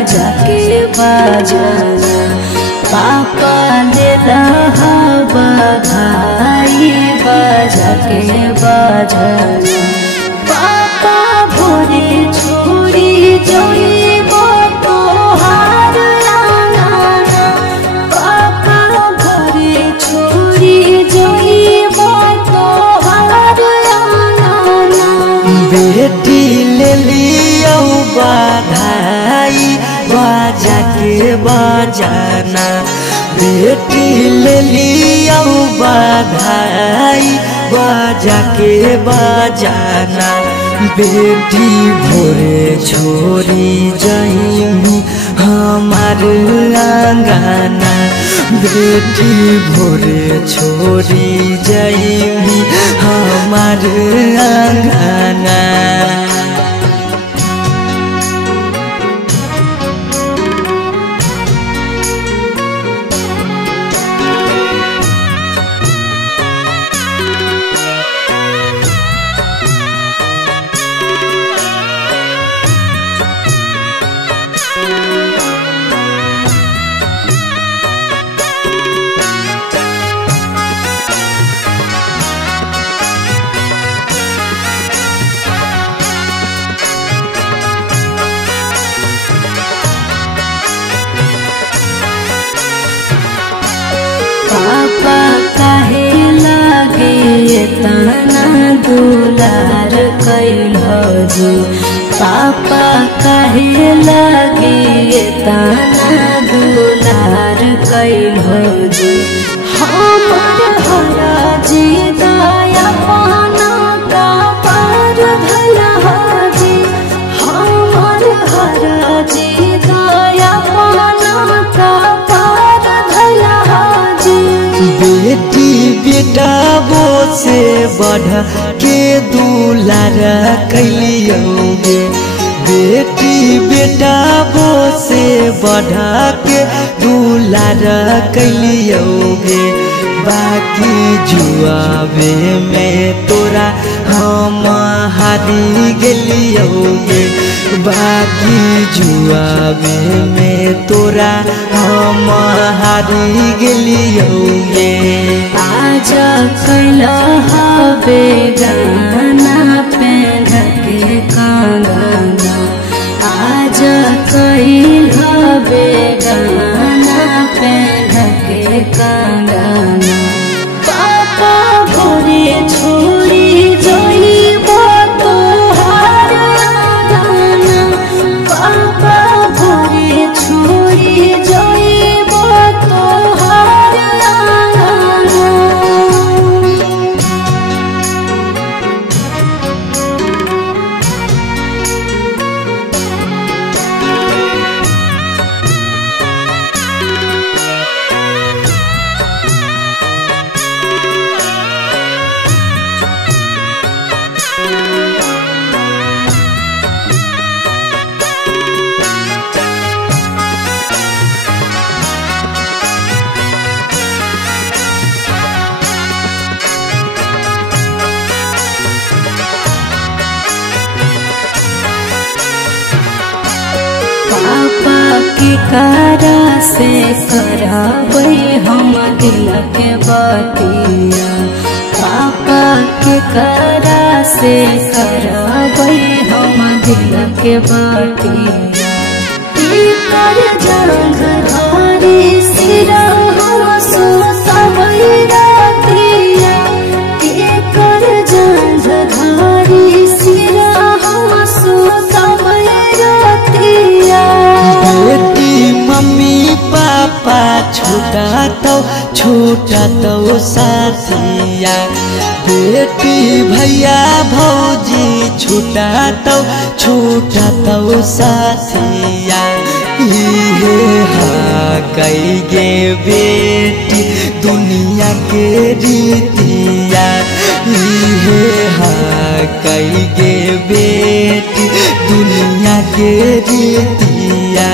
बाजा के बाजना पापा ले बधाई बाजा के बाजना पापा भोरे छोड़ी जइब तोहार आंगना पापा भोरे छोड़ी जइब तोहार आंगना बेटी ले लियो बधाई बाजा के बजाना बेटी ले लियो बधाई बाजा के बजाना बेटी भोरे छोड़ी जाइमी हमार आंगना बेटी भोरे छोड़ी जाइमी हमार आंगना पापा काहे लागे तना दुलार कैलहो जी पापा काहे लागे तना दुलार कैलहो जी हमर हरा जी दया पाना का पार धया जी हमर हरा जी दया पाना का पार धया बेटी बेटा वो से बढ़ के दुलार कैलियोगे बेटी बेटा वो से बढ़ के दुलार कैलियोगे बाकी जुआवे में तोरा हम हारी गेलियोगे बाकी जुआवे में तोरा हम हारी गेलियोगे आज कैला हवे गाना पेन के कंगना आज कैल हवे गाना पेन के कंगना पापा भोरे छोड़ी जइब तोहार आंगना पापा भोरे छोड़ी जइब तोहार आंगना पापा के कारा से कराबै हम दिल के बतिया पापा के कारा से कराबै हम दिल के बतिया कर जंग धारी सिरा हम सोसबै रातिया कर जंग धारी सिरा हम सोसबै रातिया बेटी मम्मी पापा छूटा तो साथिया बेटी भैया भौजी छूटा तो साथिया इहे हा कई गे बेटी दुनिया के रीतिया इहे हा कई गे बेटी दुनिया के रीतिया।